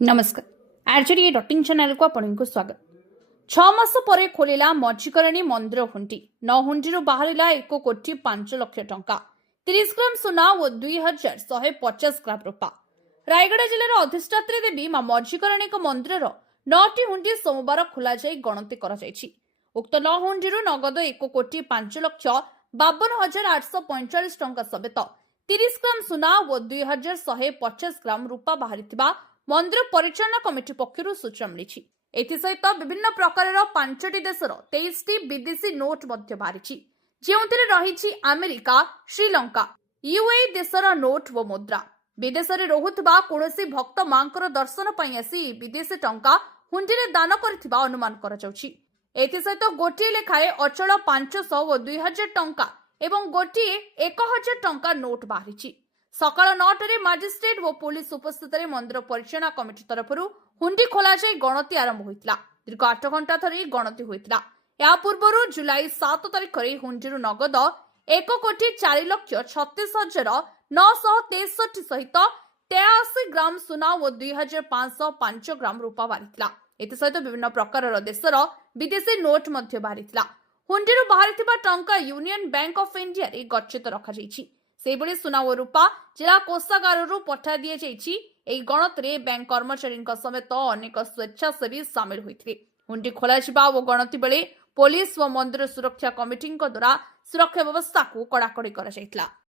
नमस्कार archery channel को आपको स्वागत। 6 मास पर खोलिला मझिकरणी मंदिर हुंडी न हुंडी बाहर 1,05,00,000 टंका 30 ग्राम सुना और 2,150 ग्राम रूपा। रायगढ़ जिलार अधिष्ठात्री देवी मां मझिकरणी मंदिर 9टी हुंडी सोमवार खोल गणति कर उक्त 9 हुंडी नगद 1,05,52,845 टंका समेत 30 ग्राम सुना और 2,150 ग्राम रूपा बाहरी मंदिर परिचालना कमिटी पक्षर सूचना मिली। एसहित विभिन्न प्रकार 5टी देशर 23टी विदेशी नोट बाहरी जो रही अमेरिका, श्रीलंका, यूएई देशर नोट व मुद्रा। विदेश में रोहुवा कौन भक्त मां दर्शन पर आसी विदेशी टंका हुंडी दान कर अनुमान सहित गोटे लेखाएं अचल 500 और 2,000 टंका एवं गोटे 1,000 टंका नोट बाहरी। सकाल 9टारे मजिस्ट्रेट और पुलिस उपस्थित मंदिर परिचालना कमिटी तरफ हुंडी खोल गणति आरंभ होता। दीर्घ 8 घंटा धरी गणति होता। या पूर्व जुलाई 7 तारिख में हुंडी नगद 1,36,36,963 सहित 83 ग्राम सुना और 2,505 ग्राम रूपा बाहरी। एसहित विभिन्न प्रकार देशर विदेशी नोट बाहरी। हुंडी बाहरी टंका यूनियन बैंक ऑफ इंडिया रे गच्छित रखा सुना और रूपा जिला कोषागार पठा दि जाइए। गणति बैंक कर्मचारी समेत अनेक स्वेच्छासेवी सामिल होते। हुंडी खोल और गणति बेले पुलिस और मंदिर सुरक्षा कमिटी द्वारा सुरक्षा व्यवस्था को कड़ाकड़ी कर